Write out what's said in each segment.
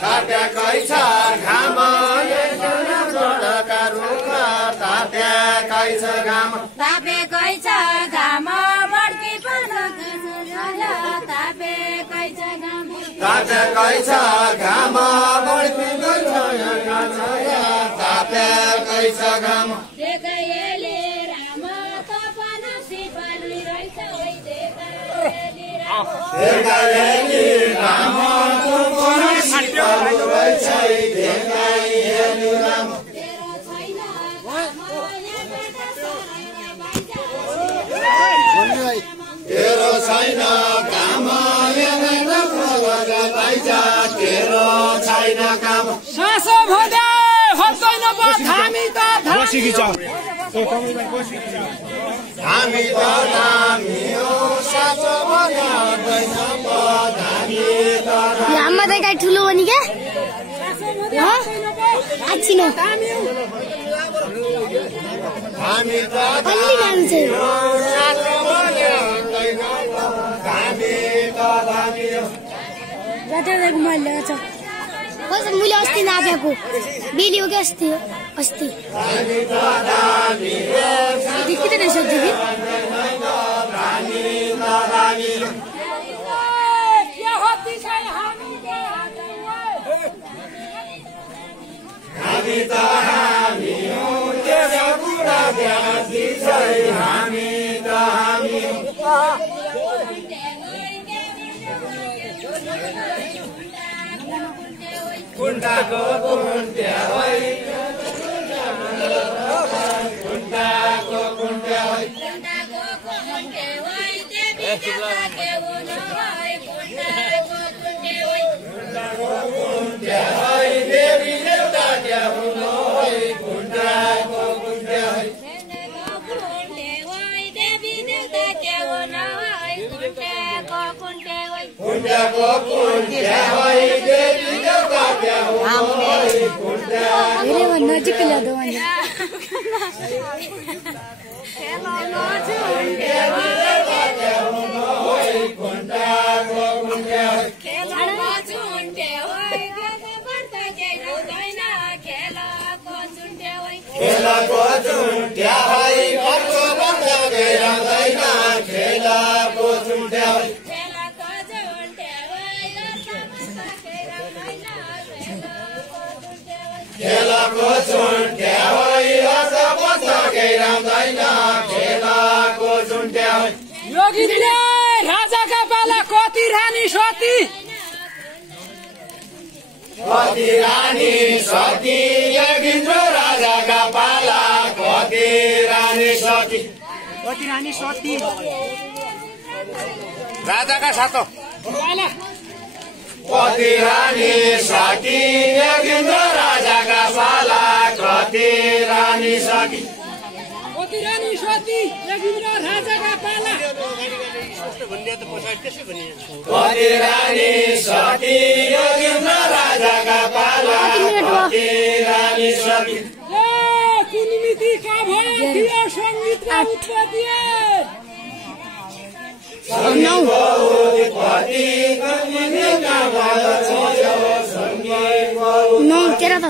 ताप्याकै छ घाम जोडका रुख ताप्याकै छ घाम तापेकै छ घाम बढ्की पर्दकी तापेकै छ घाम ताप्याकै छ घाम बढ्की ताप्याकै छ घाम देखाइले राम तपन सिपालु रहेछ ओइ देखाइले राम तपन सिपालु रहेछ देखाइले राम तेरो छैन काम तेरो छैन काम सासो भोदे होदैन हामी त हामी त हामी हो सासो भोदे होदैन आमा त गाई ठुलो हो नि क्या आछिन हामी त अलि नानु चाहिँ मैले अस्ति नापेको बेली हो क्या अस्ति किन सोध्छु कुण्डाको कुण्ड्या होइ कुण्डाको कुण्ड्या होइ कुण्ड्या होइ देवी देउता क्या हुनु होइ कुण्डाको कुण्ड्या होइ कुण्डाको कुण्ड्या होइ देवी देउता क्या हुनु होइ कुण्डाको नजिक ल्याउँदो खेलको चुन्ट्या होइ अर्को बन्द गइरहँदैन खेलको चुन्ट्या होइ खेलको चुन्ट्या होइ अर्को बन्द गइरहँदैन खेलको चुन्ट्या होइ योगीले राजाका पाला कति रानी सती कति रानी सती योगीन्द्र राजाका पाला कति रानी सती राजाका सातो कति रानी सती योगीन्द्र राजाका पाला कति रानी सती कति रानी सती योगीन्द्र राजाका पाला कति रानी सती योगीन्द्र राजाका पाला कति रानी सती कुनिमिति का भयो थियो संगीत उत्पत्ति नौ तेह्र त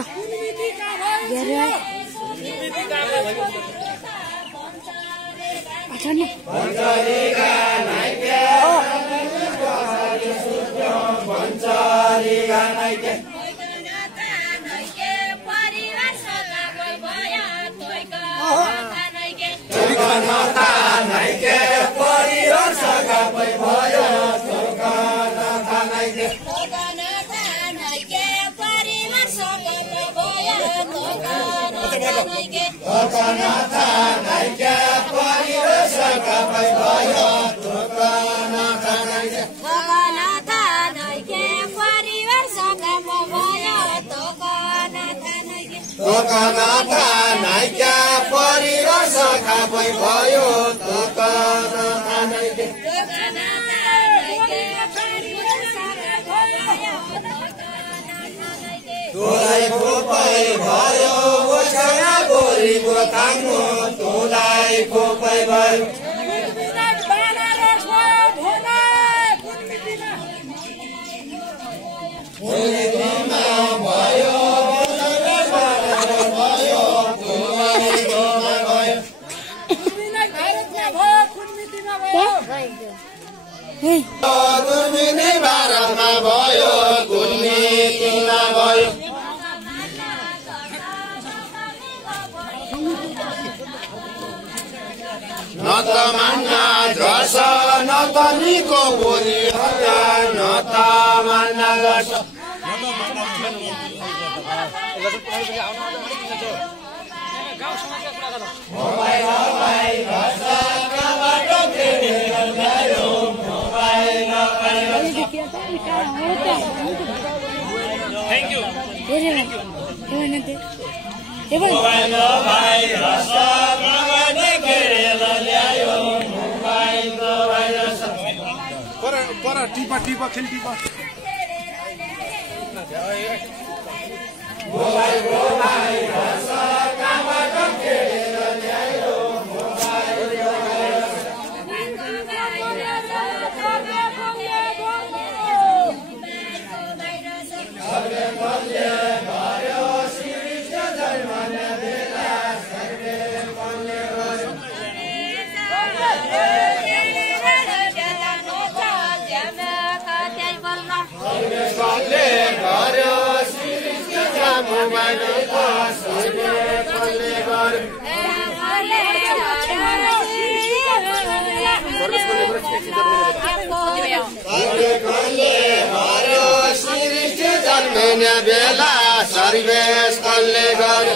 Holy दुर्बिनी भारतमा भयो कुन्नी तिनमा भयो न त मान्ना झर्छ न त निको बोली हल्ला न त मान्ना गर्छ Thank you. टिपा टिपा खेल टिपा बेला सर्वेश कल्ले गर्यो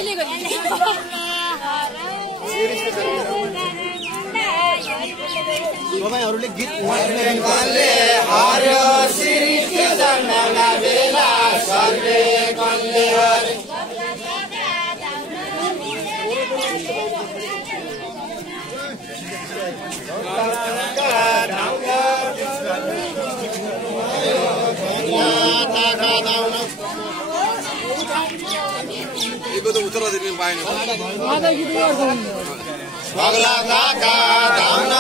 तपाईँहरूले गीत कल्ले हर्यो श्री जन्मन बेला सर्वे कल्ले गर्यो यो त उत्तर दिने पाएन पगला काका धाउन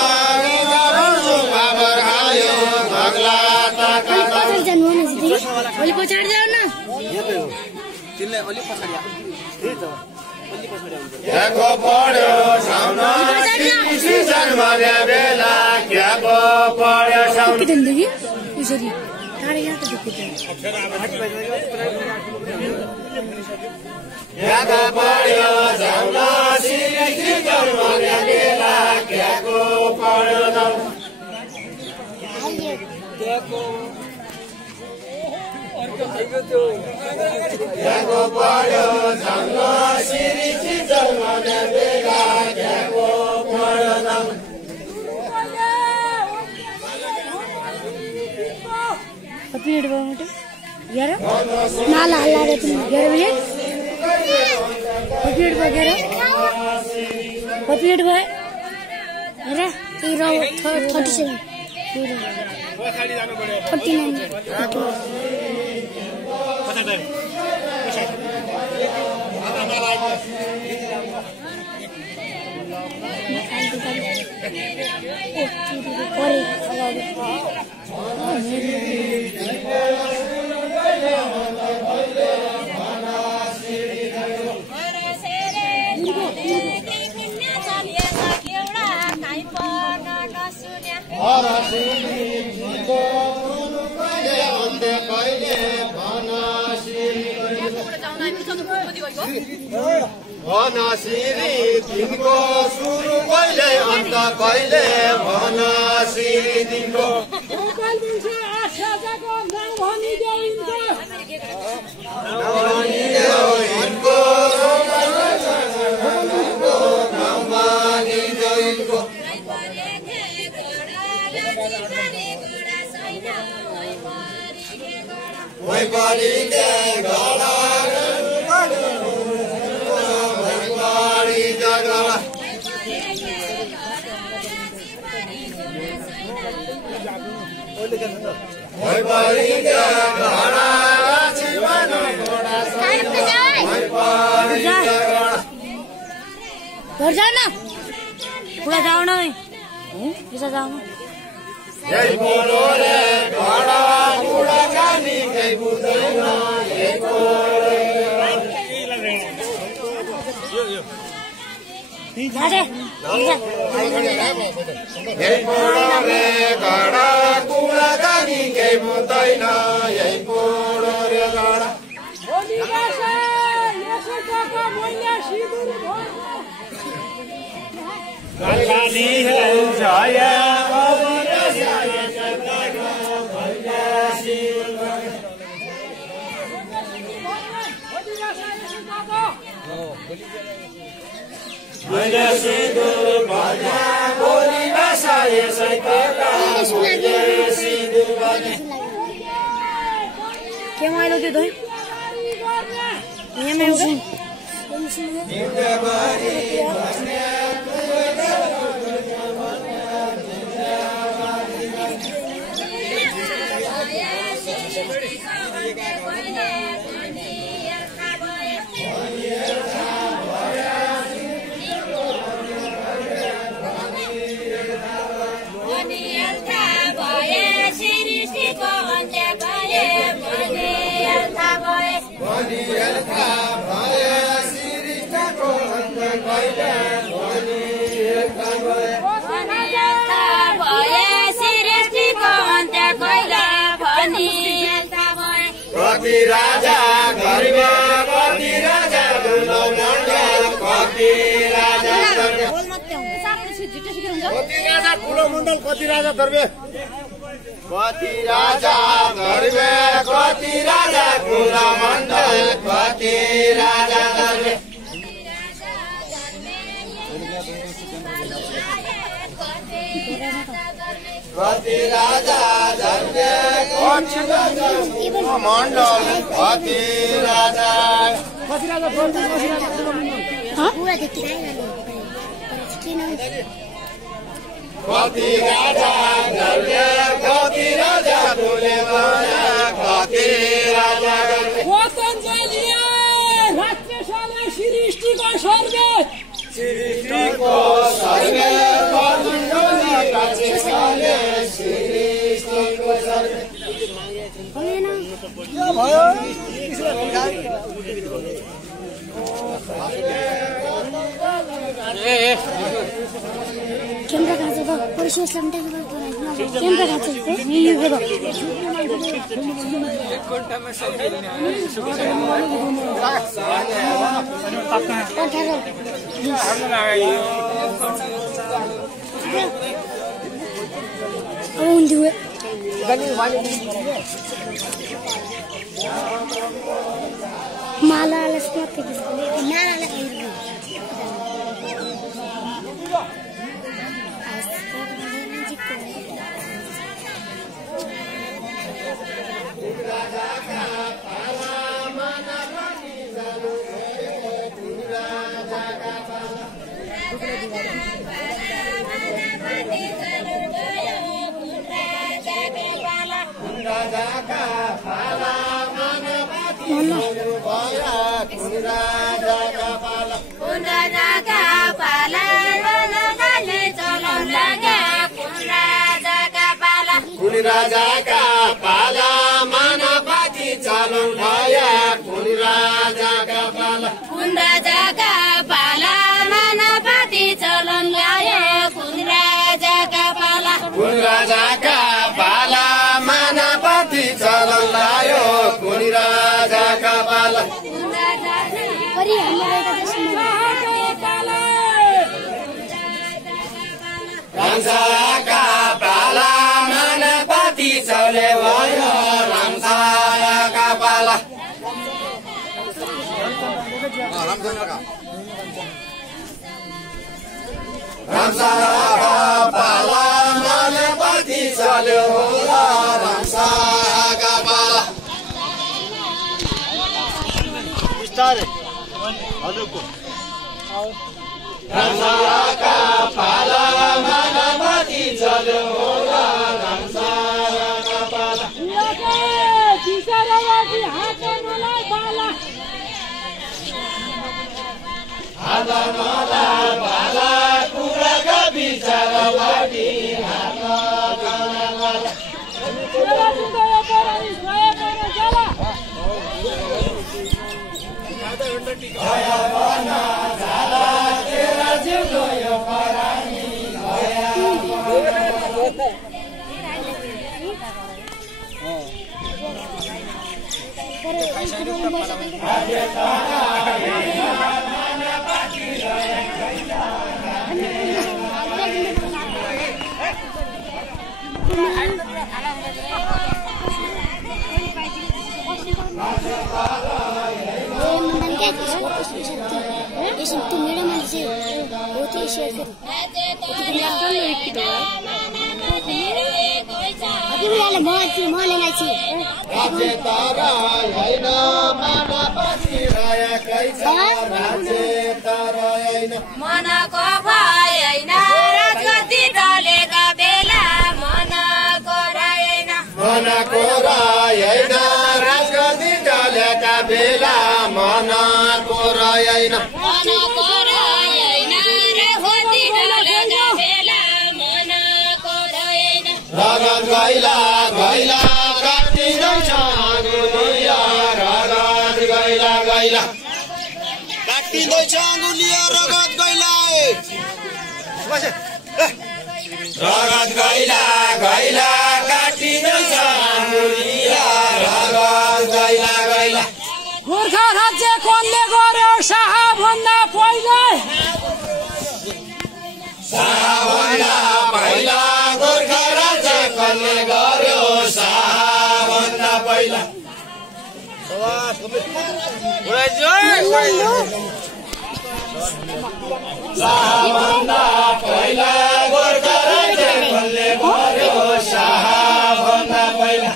बाबर आयो पगला काका जानु न दिदी अलि पछाडी जाऊ न तिनलाई अलि पछाडी आएको त्यही त अलि पछाडी आउँछ क्याको पढ्यो साउन जन्मने बेला क्याको पढ्यो साउन के दिदी यसरी टाढा यहाँ त देखिन्छ क्याको पढ्यो साउन श्री जन्मने बेला क्याको पढ्यो साउन क्याको पढ्यो साउन श्री जन्मने बेला क्याको पढ्यो साउन कति मिनट भयो मोटो 11 नाला हल्ला रे तिमी 11 बजे कति मिनट भयो 11 कति मिनट भयो अरे 37 पछाडी जानु पर्यो भनसिरी दिनको सुरु कहिले अन्त कहिले भनसिरी दिनको घर जाऊ न पुरा जाऊ न bisa जाऊ न जय बोलो रे घोडा बुढा कानी केही बुझ्दैन अरे यही बुढो रे गडा कुराकानी केही बुझ्दैन यही बुढो रे गडा के मैले त्यो दही यहाँ एउटा कति राजा घरमा कति राजा ठुलो मण्डल कति राजा ठुलो मण्डल कति राजा दरबे कति राजा घरमा कति राजा ठुलो मण्डल कति राजा दरबे कति राजा धर्मे कति राजा मण्डल कति राजा कति राजा धर्मे कति राजा बोले कति राजा सृष्टिको स्वर्ग सृष्टिको स्वर्ग सृष्टिको स्वर्ग Camera kaca da Porsche sometimes camera kaca ni yugo da Mala alas mati mala alas कुनी राजा का पाला मानवती चलन भया कुनी राजा का पाला कुन राजा का पाला मानवती चलन ल्यायो कुन राजा का पाला कुनी राजा का पाला मानवती चलन लायो कुनी राजा का पाला अरे राजा का पाला मानवती चले भयो राजा का पाला राजा का पाला मानवती चले होला राजा का पाला राजा का पाला मानवती चले होला राजा का पाला बाला कुराका बिचारावाटी झाला तेरा मनको भय होइन राजगद्दी ढलेका बेला मनको राय होइन मनको राय होइन राजगद्दी ढलेका बेला मनको राय होइन मनको राय होइन राजगद्दी ढलेका बेला मनको राय होइन रगत गैला गैला काटिँदैछ अङ्गुलिया रगत गैला गैला काटिँदैछ अङ्गुलिया रगत गैला रगत गैला गैला काटिँदैछ अङ्गुलिया रगत गैला गैला गोर्खा राज्य कसले गर्यो शाहभन्दा पहिला शाहभन्दा पहिला गोर्खा राज्य कसले गर्यो शाहभन्दा पहिला शाहभन्दा पहिला गोर्खा राज्य कसले गर्यो शाहभन्दा पहिला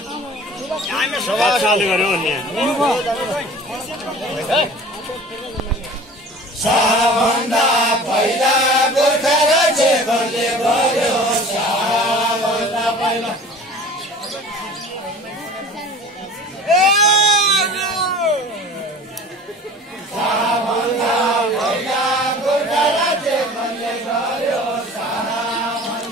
शाहभन्दा पहिला गोर्खा राज्य कसले गर्यो शाहभन्दा पहिला शाहभन्दा पहिला गोर्खा राज्य कसले गर्यो शाहभन्दा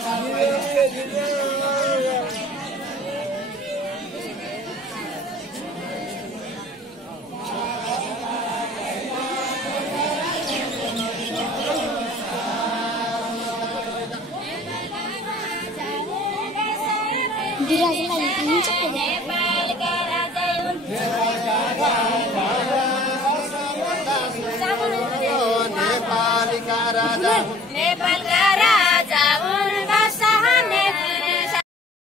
नेपालका